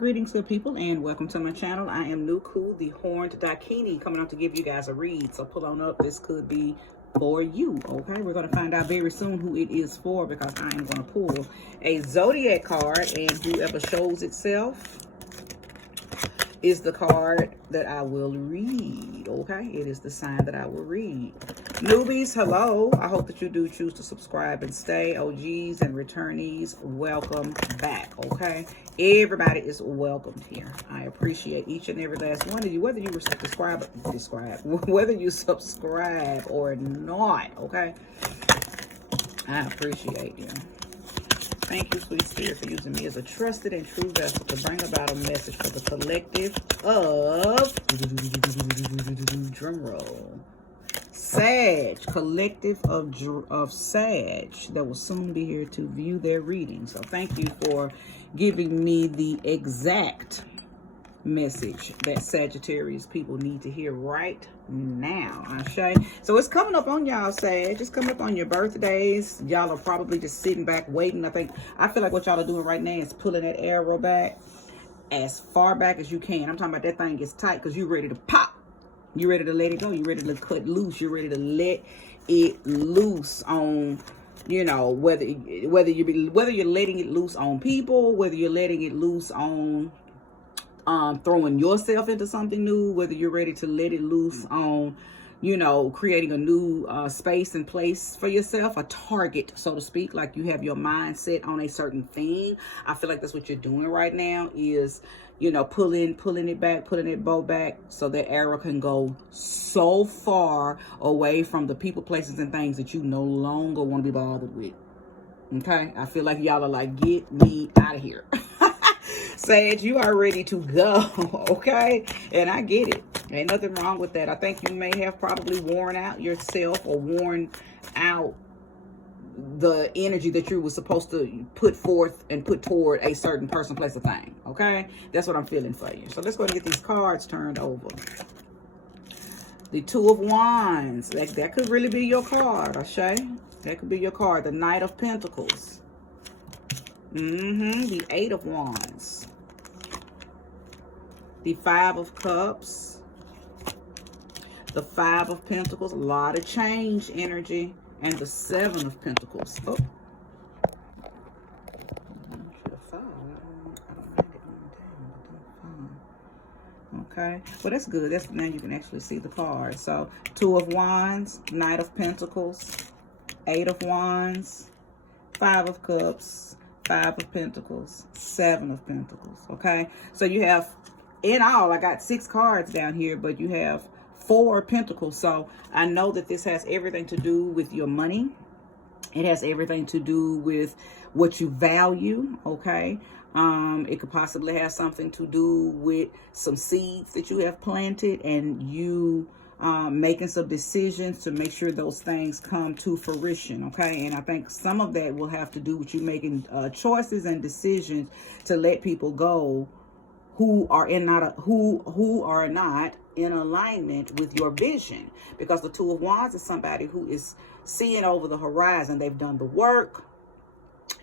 Greetings, good people, and welcome to my channel. I am Nuku, the Horned Dakini, coming out to give you guys a read. So pull on up. This could be for you, okay? We're going to find out very soon who it is for, because I am going to pull a Zodiac card, and whoever shows itself is the card that I will read, okay? It is the sign that I will read. Newbies, hello. I hope that you do choose to subscribe and stay. OGs and returnees, welcome back, okay? Everybody is welcomed here. I appreciate each and every last one of you, whether you subscribe whether you subscribe or not, okay? I appreciate you. Thank you, sweet spirit, for using me as a trusted and true vessel to bring about a message for the collective of, drum roll, Sag, collective of Sag, that will soon be here to view their reading. So thank you for giving me the exact message that Sagittarius people need to hear right now. Ashe. So it's coming up on y'all, Sag. It's coming up on your birthdays. Y'all are probably just sitting back waiting. I feel like what y'all are doing right now is pulling that arrow back as far back as you can. I'm talking about that thing gets tight because you're ready to pop. You're ready to let it go. You're ready to cut loose. You're ready to let it loose on, you know, whether you're letting it loose on people, whether you're letting it loose on throwing yourself into something new, whether you're ready to let it loose on, you know, creating a new space and place for yourself, a target, so to speak, like you have your mind set on a certain thing. I feel like that's what you're doing right now is, you know, pulling it back, pulling that bow back so that arrow can go so far away from the people, places, and things that you no longer want to be bothered with. Okay? I feel like y'all are like, get me out of here. Sag, you are ready to go, okay? And I get it. Ain't nothing wrong with that. I think you may have probably worn out yourself or worn out the energy that you were supposed to put forth and put toward a certain person, place, or thing, okay? That's what I'm feeling for you. So let's go and get these cards turned over. The Two of Wands. That could really be your card, Ashe. That could be your card. The Knight of Pentacles. The Eight of Wands. The Five of Cups. The Five of Pentacles. A lot of change energy. And the Seven of Pentacles. Oh. Okay. Well, that's good. That's now you can actually see the cards. So, Two of Wands. Knight of Pentacles. Eight of Wands. Five of Cups. Five of Pentacles, Seven of Pentacles, okay? So you have, in all, I got 6 cards down here, but you have 4 Pentacles. So I know that this has everything to do with your money. It has everything to do with what you value, okay? It could possibly have something to do with some seeds that you have planted and you making some decisions to make sure those things come to fruition, okay? And I think some of that will have to do with you making choices and decisions to let people go who are not in alignment with your vision, because the Two of Wands is somebody who is seeing over the horizon. They've done the work.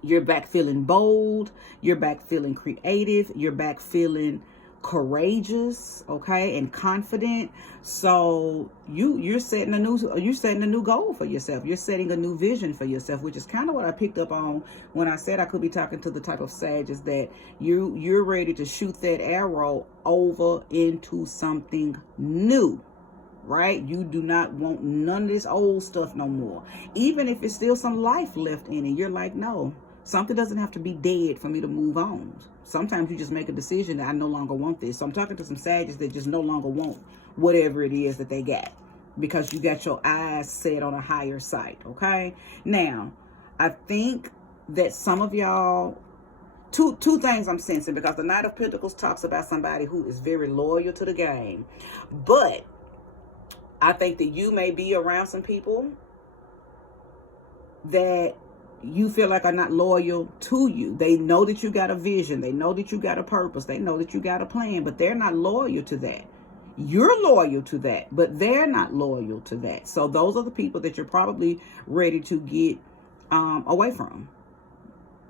You're back feeling bold. You're back feeling creative. You're back feeling courageous, okay, and confident. So you're setting a new goal for yourself. You're setting a new vision for yourself, which is kind of what I picked up on when I said I could be talking to the type of Sag, is that you're ready to shoot that arrow over into something new, right? You do not want none of this old stuff no more. Even if it's still some life left in it, you're like, no, something doesn't have to be dead for me to move on. Sometimes you just make a decision that I no longer want this. So I'm talking to some Sagittarius that just no longer want whatever it is that they got, because you got your eyes set on a higher sight, okay? Now, I think that some of y'all, two things I'm sensing, because the Knight of Pentacles talks about somebody who is very loyal to the game. But I think that you may be around some people that you feel like are not loyal to you. They know that you got a vision. They know that you got a purpose. They know that you got a plan, but they're not loyal to that. You're loyal to that, but they're not loyal to that. So those are the people that you're probably ready to get away from.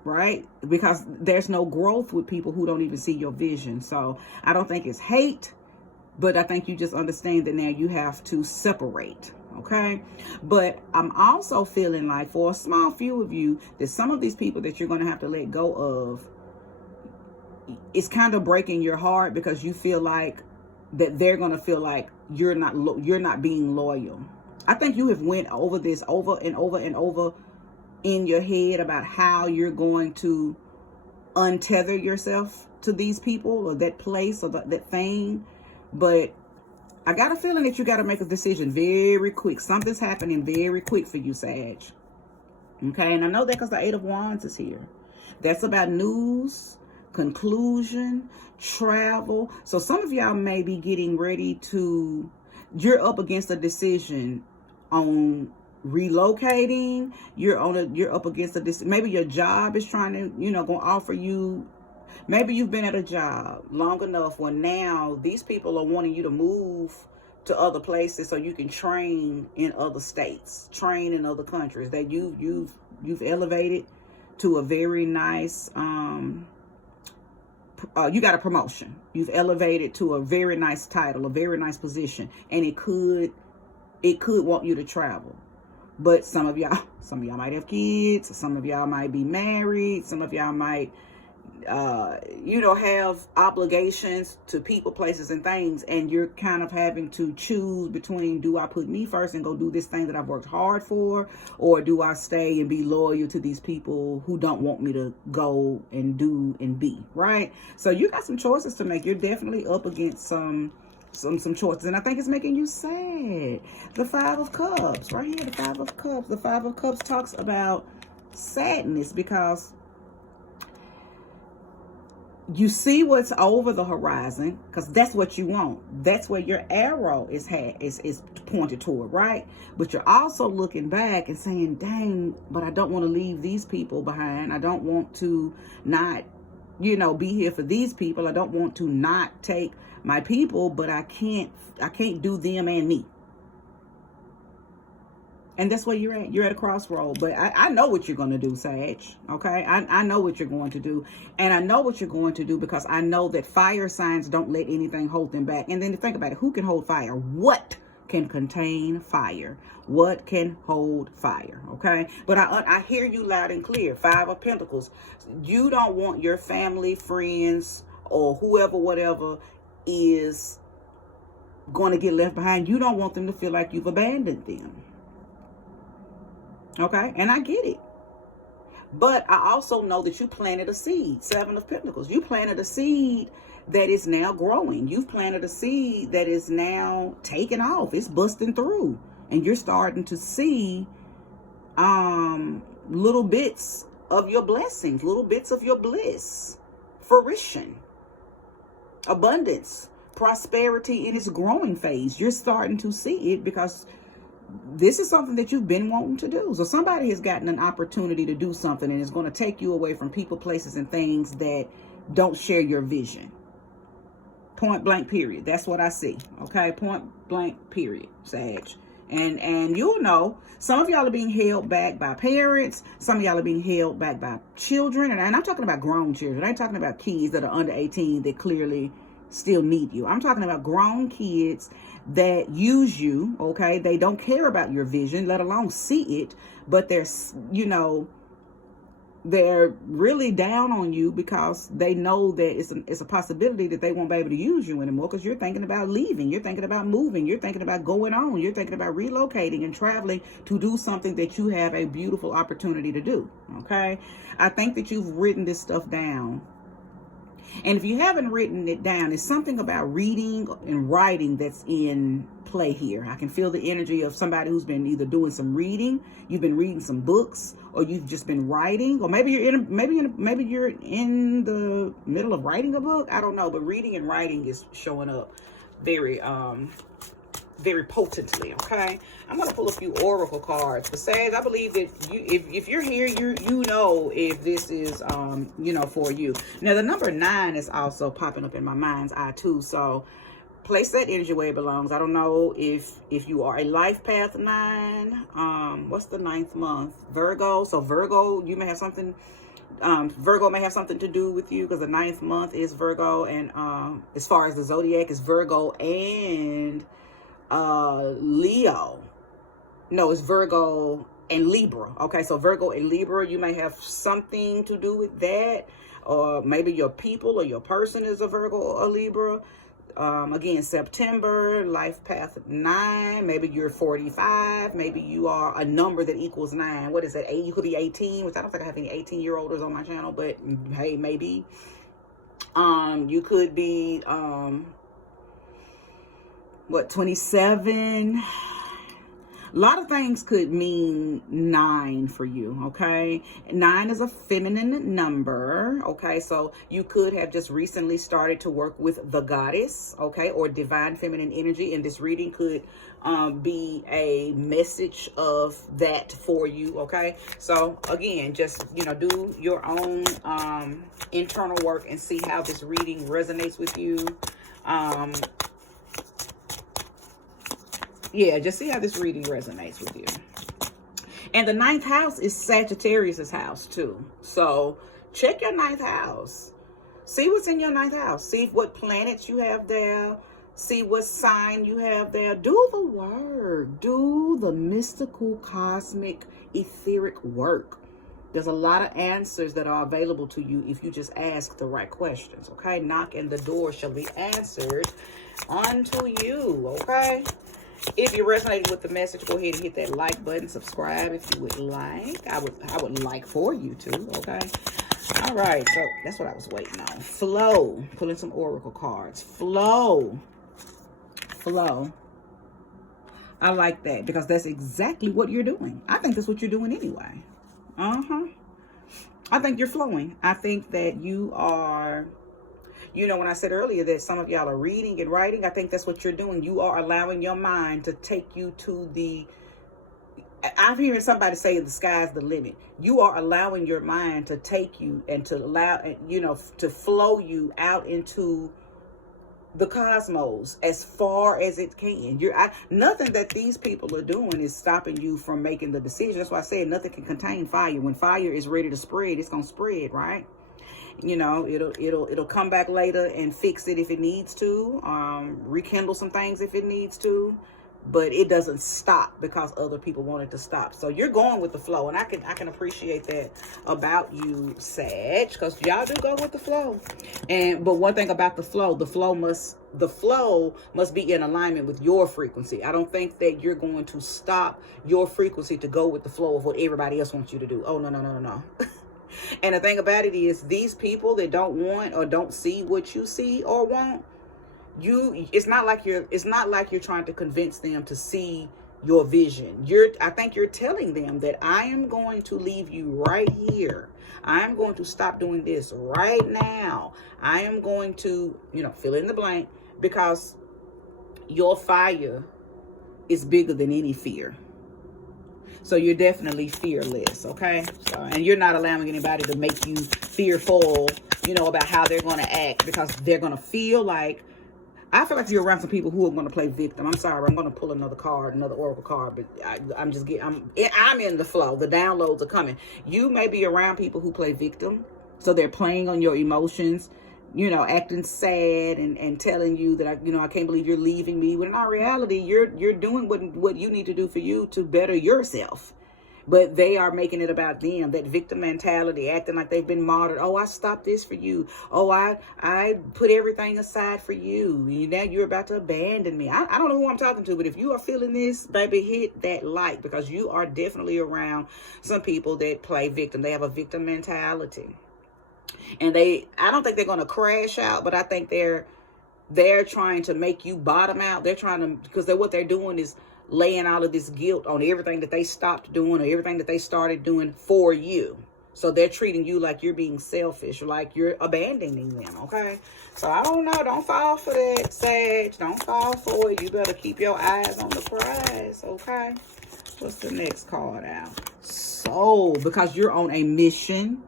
right? Because there's no growth with people who don't even see your vision. So I don't think it's hate, but I think you just understand that now you have to separate, okay? But I'm also feeling like for a small few of you, that some of these people that you're going to have to let go of, it's kind of breaking your heart because you feel like that they're going to feel like you're not being loyal. I think you have went over this over and over and over in your head about how you're going to untether yourself to these people or that place or that thing. But I got a feeling that you got to make a decision very quick. Something's happening very quick for you, Sag. Okay, and I know that because the Eight of Wands is here. That's about news, conclusion, travel. So some of y'all may be getting ready to, you're up against a decision on relocating. You're up against a, maybe your job is trying to, going to offer you, maybe you've been at a job long enough where now these people are wanting you to move to other places so you can train in other states, train in other countries, that you've elevated to a very nice, you got a promotion. You've elevated to a very nice title, a very nice position, and it could want you to travel. But some of y'all might have kids. Some of y'all might be married. Some of y'all might, have obligations to people, places, and things. And you're kind of having to choose between, do I put me first and go do this thing that I've worked hard for? Or do I stay and be loyal to these people who don't want me to go and do and be, right? So you got some choices to make. You're definitely up against some choices, and I think it's making you sad. The Five of Cups, right here, the Five of Cups. The Five of Cups talks about sadness because you see what's over the horizon, because that's what you want. That's where your arrow is pointed toward, right? But you're also looking back and saying, dang, but I don't want to leave these people behind. I don't want to not, be here for these people. I don't want to not take my people, but I can't do them and me. And that's where you're at. You're at a crossroad. But I know what you're going to do, Sag. Okay? I know what you're going to do. And I know what you're going to do because I know that fire signs don't let anything hold them back. And then think about it. Who can hold fire? What can contain fire? What can hold fire? Okay? But I hear you loud and clear. Five of Pentacles. You don't want your family, friends, or whoever, whatever, is going to get left behind. You don't want them to feel like you've abandoned them. Okay? And I get it. But I also know that you planted a seed. Seven of Pentacles. You planted a seed that is now growing. You've planted a seed that is now taking off. It's busting through. And you're starting to see little bits of your blessings, little bits of your bliss, fruition, abundance, prosperity in its growing phase. You're starting to see it because this is something that you've been wanting to do. So somebody has gotten an opportunity to do something, and it's going to take you away from people, places, and things that don't share your vision. Point blank, period. That's what I see. Okay? Point blank, period, Sag. And you'll know, some of y'all are being held back by parents. Some of y'all are being held back by children. And I'm talking about grown children. I ain't talking about kids that are under 18 that clearly still need you. I'm talking about grown kids that use you, okay? They don't care about your vision, let alone see it, but they're really down on you because they know that it's a possibility that they won't be able to use you anymore because you're thinking about leaving, you're thinking about moving, you're thinking about going on, you're thinking about relocating and traveling to do something that you have a beautiful opportunity to do, okay? I think that you've written this stuff down. And if you haven't written it down, it's something about reading and writing that's in play here. I can feel the energy of somebody who's been either doing some reading, you've been reading some books, or you've just been writing, or maybe you're in the middle of writing a book. I don't know, but reading and writing is showing up very potently. Okay, I'm gonna pull a few oracle cards for Sag. I believe that if you're here, you know if this is for you. Now the number 9 is also popping up in my mind's eye too, so place that energy where it belongs. I don't know if you are a life path 9. What's the 9th month? Virgo. So Virgo, you may have something Virgo may have something to do with you because the 9th month is Virgo, and as far as the zodiac is Virgo and Leo. No, it's Virgo and Libra. Okay, so Virgo and Libra, you may have something to do with that, or maybe your people or your person is a Virgo or a Libra. Again, September, life path 9. Maybe you're 45. Maybe you are a number that equals 9. What is that? 8? You could be 18, which I don't think I have any 18-year-olders on my channel, but hey, maybe. You could be, 27? A lot of things could mean 9 for you, okay? 9 is a feminine number, okay? So you could have just recently started to work with the goddess, okay? Or divine feminine energy, and this reading could be a message of that for you, okay? So again, just, do your own internal work and see how this reading resonates with you. Yeah, just see how this reading resonates with you. And the 9th house is Sagittarius's house too. So check your 9th house. See what's in your 9th house. See what planets you have there. See what sign you have there. Do the work. Do the mystical, cosmic, etheric work. There's a lot of answers that are available to you if you just ask the right questions, okay? Knock and the door shall be answered unto you, okay? If you resonated with the message, go ahead and hit that like button. Subscribe if you would like. I would like for you to, okay? All right, so that's what I was waiting on. Flow. Pulling some oracle cards. Flow. Flow. I like that because that's exactly what you're doing. I think that's what you're doing anyway. I think you're flowing. I think that you are... when I said earlier that some of y'all are reading and writing, I think that's what you're doing. You are allowing your mind to take you to the... I'm hearing somebody say the sky's the limit. You are allowing your mind to take you and to allow, to flow you out into the cosmos as far as it can. Nothing that these people are doing is stopping you from making the decision. That's why I said nothing can contain fire. When fire is ready to spread, it's going to spread, right? It'll come back later and fix it if it needs to, rekindle some things if it needs to, but it doesn't stop because other people want it to stop. So you're going with the flow, and I can appreciate that about you, Sag, because y'all do go with the flow. But one thing about the flow must be in alignment with your frequency. I don't think that you're going to stop your frequency to go with the flow of what everybody else wants you to do. Oh, no. And the thing about it is, these people that don't want or don't see what you see or want, it's not like you're trying to convince them to see your vision. I think you're telling them that I am going to leave you right here. I am going to stop doing this right now. I am going to, fill in the blank, because your fire is bigger than any fear. So you're definitely fearless, okay? And you're not allowing anybody to make you fearful, about how they're going to act, because they're going to feel like... I feel like you're around some people who are going to play victim. I'm sorry, I'm going to pull another oracle card, but I'm in the flow. The downloads are coming. You may be around people who play victim, so they're playing on your emotions, acting sad and telling you that I can't believe you're leaving me. When in our reality, you're doing what you need to do for you to better yourself. But they are making it about them, that victim mentality, acting like they've been martyred. Oh, I stopped this for you. Oh, I put everything aside for you. Now you're about to abandon me. I don't know who I'm talking to, but if you are feeling this, baby, hit that like, because you are definitely around some people that play victim. They have a victim mentality. And I don't think they're going to crash out, but I think they're trying to make you bottom out. They're trying to, because what they're doing is laying all of this guilt on everything that they stopped doing or everything that they started doing for you. So they're treating you like you're being selfish, or like you're abandoning them, okay? So I don't know. Don't fall for that, Sag. Don't fall for it. You better keep your eyes on the prize, okay? What's the next card out? Soul, because you're on a mission.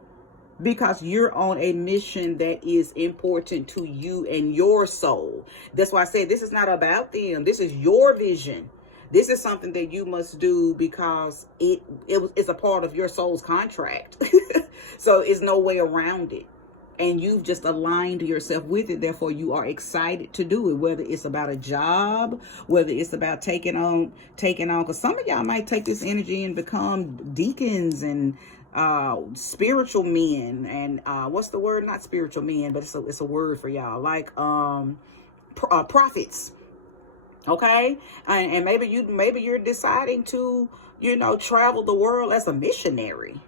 Because you're on a mission that is important to you and your soul. That's why I said this is not about them. This is your vision. This is something that you must do because it's a part of your soul's contract. So it's no way around it. And you've just aligned yourself with it. Therefore, you are excited to do it, whether it's about a job, whether it's about taking on, because some of y'all might take this energy and become deacons and spiritual men. And what's the word? Not spiritual men, but it's a word for y'all, like prophets. Okay. And maybe you're deciding to, travel the world as a missionary.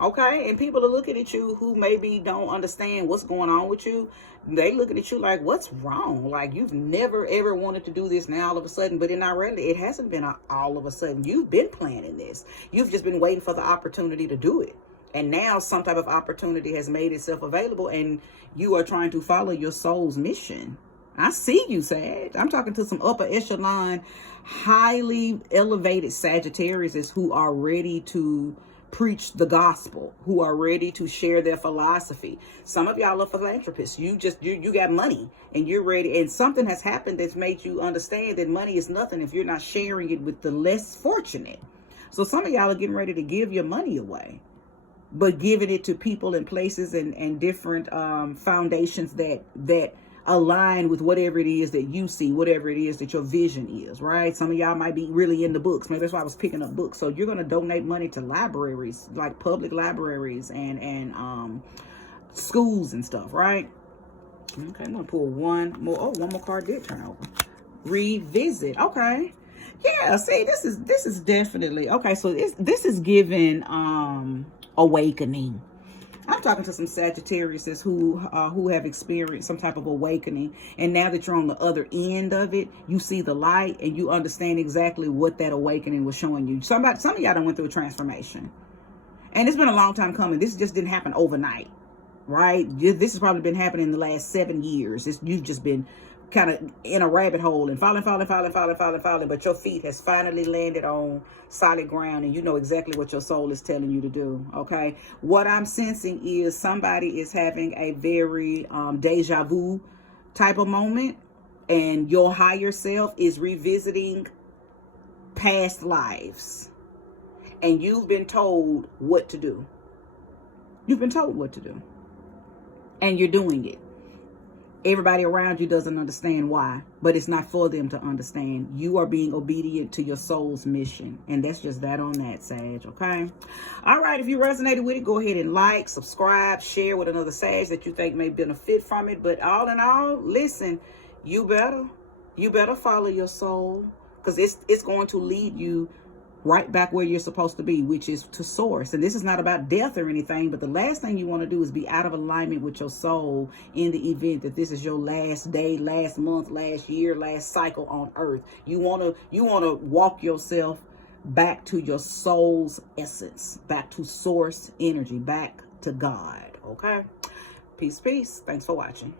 Okay, and people are looking at you who maybe don't understand what's going on with you. They looking at you like, what's wrong? Like, you've never, ever wanted to do this now all of a sudden. But in reality, it hasn't been all of a sudden. You've been planning this. You've just been waiting for the opportunity to do it. And now some type of opportunity has made itself available, and you are trying to follow your soul's mission. I see you, Sag. I'm talking to some upper echelon, highly elevated Sagittarius who are ready to preach the gospel, who are ready to share their philosophy. Some of y'all are philanthropists. You got money and you're ready, and something has happened that's made you understand that money is nothing if you're not sharing it with the less fortunate. So some of y'all are getting ready to give your money away, but giving it to people and places and different foundations that align with whatever it is that you see, whatever it is that your vision is, right? Some of y'all might be really into books. Maybe that's why I was picking up books. So you're going to donate money to libraries, like public libraries and schools and stuff, right? Okay, I'm going to pull one more card did turn over. Revisit. Okay. Yeah, see, this is definitely, okay, so this is giving awakening. I'm talking to some Sagittarius who have experienced some type of awakening. And now that you're on the other end of it, you see the light and you understand exactly what that awakening was showing you. Some of y'all done went through a transformation. And it's been a long time coming. This just didn't happen overnight, right? This has probably been happening in the last 7 years. You've just been kind of in a rabbit hole and falling, but your feet has finally landed on solid ground, and you know exactly what your soul is telling you to do. Okay, what I'm sensing is somebody is having a very deja vu type of moment, and your higher self is revisiting past lives, and you've been told what to do. You've been told what to do, and you're doing it. Everybody around you doesn't understand why, but it's not for them to understand. You are being obedient to your soul's mission. And that's just that on that, Sag, okay? All right, if you resonated with it, go ahead and like, subscribe, share with another Sag that you think may benefit from it. But all in all, listen, you better follow your soul, because it's going to lead you right back where you're supposed to be, which is to source. And this is not about death or anything, but the last thing you want to do is be out of alignment with your soul in the event that this is your last day, last month, last year, last cycle on earth. You want to walk yourself back to your soul's essence, back to source energy, back to God. Okay? Peace, peace. Thanks for watching.